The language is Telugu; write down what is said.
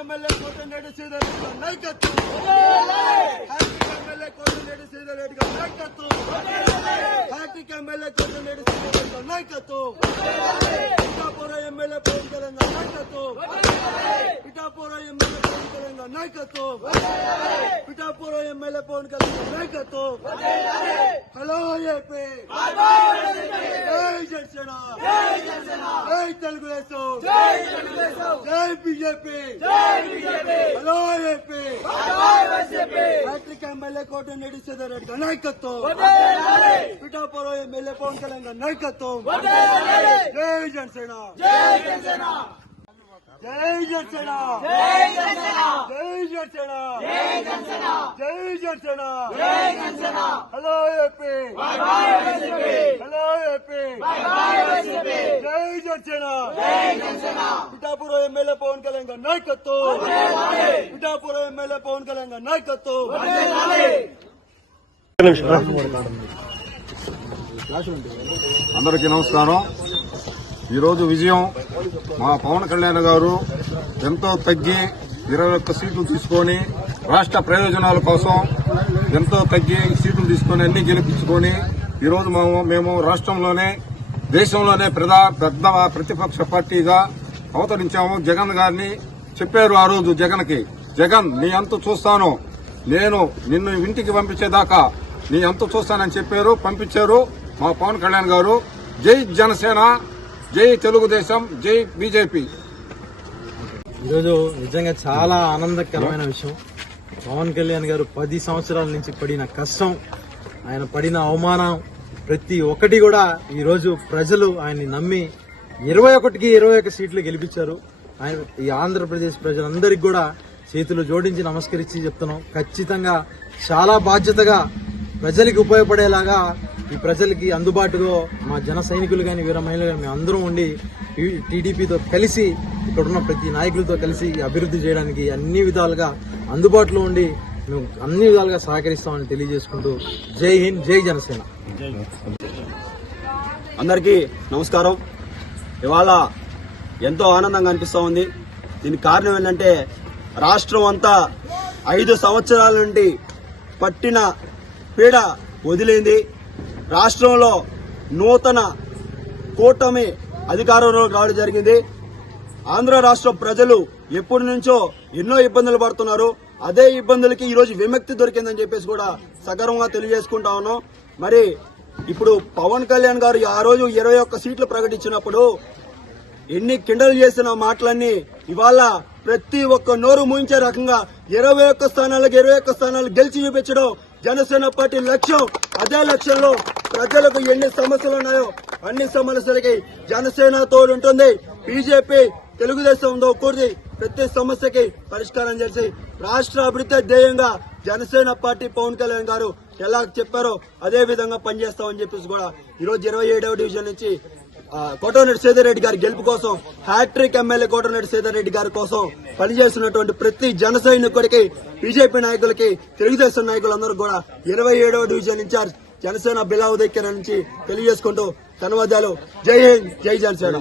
ఎమ్మెల్యే కోటమిరెడ్డి శ్రీధర్ రెడ్డి గారి నాయకత్వం, ఎమ్మెల్యే కోటమిరెడ్డి శ్రీధర్ రెడ్డి గారి నాయకత్వం, ఎమ్మెల్యే కోటమిరెడ్డి శ్రీధర్ రెడ్డి గారి నాయకత్వం, పిఠాపురం ఎమ్మెల్యే పవన్ కళ్యాణ్ గారి నాయకత్వం, పిఠాపురం ఎమ్మెల్యే పవన్ కళ్యాణ్ గారి నాయకత్వం, పిఠాపురం ఎమ్మెల్యే పవన్ కళ్యాణ్ గారి నాయకత్వం. హలో ఏపీ, జై జనసేన, జై తెలుగుదేశం, జై BJP, hello AP. Hat trick MLA Kotamreddy Sridhar Reddy గారి నాయకత్వం, పిఠాపురం ఎమ్మెల్యే పవన్ కళ్యాణ్ గారి నాయకత్వం. జై జనసేన, జై జనసేన, జై జనసేన, జై జనసేన, జై Janasena, hello AP, hello AP, జై జనసేన, పిఠాపురం ఎమ్మెల్యే పవన్ కళ్యాణ్ గారి నాయకత్వం, పిఠాపురం ఎమ్మెల్యే పవన్ కళ్యాణ్ గారి నాయకత్వం. అందరికీ నమస్కారం. ఈరోజు విజయం మా పవన్ కళ్యాణ్ గారు ఎంతో తగ్గి 21 సీట్లు తీసుకొని రాష్ట్ర ప్రయోజనాల కోసం ఎంతో తగ్గి సీట్లు తీసుకొని అన్ని గెలిపించుకొని ఈరోజు మేము రాష్ట్రంలోనే దేశంలోనే పెద్ద ప్రతిపక్ష పార్టీగా అవతరించాము. జగన్ గారిని చెప్పారు ఆ రోజు జగన్ నీ అంతు చూస్తాను, నేను నిన్ను ఇంటికి పంపించేదాకా నీ అంతు చూస్తానని చెప్పారు, పంపించారు మా పవన్ కళ్యాణ్ గారు. జై జనసేన, జై తెలుగుదేశం, జై బీజేపీ. ఈరోజు నిజంగా చాలా ఆనందకరమైన విషయం. పవన్ కళ్యాణ్ గారు 10 సంవత్సరాల నుంచి పడిన కష్టం, ఆయన పడిన అవమానం ప్రతి ఒక్కటి కూడా ఈరోజు ప్రజలు ఆయన్ని నమ్మి 21కి 21 సీట్లు గెలిపించారు. ఆయన ఈ ఆంధ్రప్రదేశ్ ప్రజలందరికీ కూడా చేతులు జోడించి నమస్కరించి చెప్తున్నాం, ఖచ్చితంగా చాలా బాధ్యతగా ప్రజలకు ఉపయోగపడేలాగా ఈ ప్రజలకి అందుబాటులో మా జన సైనికులు కానీ వీర మహిళలు కానీ మేము అందరం ఉండి టీడీపీతో కలిసి ఇక్కడున్న ప్రతి నాయకులతో కలిసి అభివృద్ధి చేయడానికి అన్ని విధాలుగా అందుబాటులో ఉండి మేము అన్ని విధాలుగా సహకరిస్తామని తెలియజేసుకుంటూ జై హింద్, జై జనసేన. అందరికీ నమస్కారం. ఇవాళ ఎంతో ఆనందంగా అనిపిస్తూ ఉంది. దీనికి కారణం ఏంటంటే రాష్ట్రం అంతా 5 సంవత్సరాల నుండి పట్టిన పీడ వదిలింది. రాష్ట్రంలో నూతన కూటమి అధికారంలోకి రావడం జరిగింది. ఆంధ్ర రాష్ట్ర ప్రజలు ఎప్పటి నుంచో ఎన్నో ఇబ్బందులు పడుతున్నారు. అదే ఇబ్బందులకి ఈరోజు విముక్తి దొరికిందని చెప్పేసి కూడా సగర్వంగా తెలియజేసుకుంటా ఉన్నాం. మరి ఇప్పుడు పవన్ కళ్యాణ్ గారు ఆ రోజు 21 సీట్లు ప్రకటించినప్పుడు ఎన్ని కిండలు చేసిన మాటలన్నీ ఇవాళ ప్రతి ఒక్క నోరు మూయించే రకంగా 21 స్థానాలు గెలిచి చూపించడం జనసేన పార్టీ లక్ష్యం. అదే లక్ష్యంలో ప్రజలకు ఎన్ని సమస్యలు ఉన్నాయో అన్ని సమస్యలకి జనసేన తోడుంటుంది. బీజేపీ తెలుగుదేశంతో కూడి ప్రతి సమస్యకి పరిష్కారం చేసి రాష్ట్ర అభివృద్ధి ధ్యేయంగా జనసేన పార్టీ పవన్ కళ్యాణ్ గారు ఎలా చెప్పారో అదే విధంగా పనిచేస్తామని చెప్పేసి కూడా ఈరోజు 27వ డివిజన్ నుంచి కోటమిరెడ్డి శ్రీధర్ రెడ్డి గారి గెలుపు కోసం, హ్యాట్రిక్ ఎమ్మెల్యే కోటమిరెడ్డి శ్రీధర్ రెడ్డి గారి కోసం పనిచేస్తున్నటువంటి ప్రతి జన సైనికుడికి, బీజేపీ నాయకులకి, తెలుగుదేశం నాయకులందరూ కూడా 27వ డివిజన్ ఇన్ఛార్జ్ జనసేన బిలావుద్ నుంచి తెలియజేసుకుంటూ ధన్యవాదాలు. జై హింద్, జై జనసేన.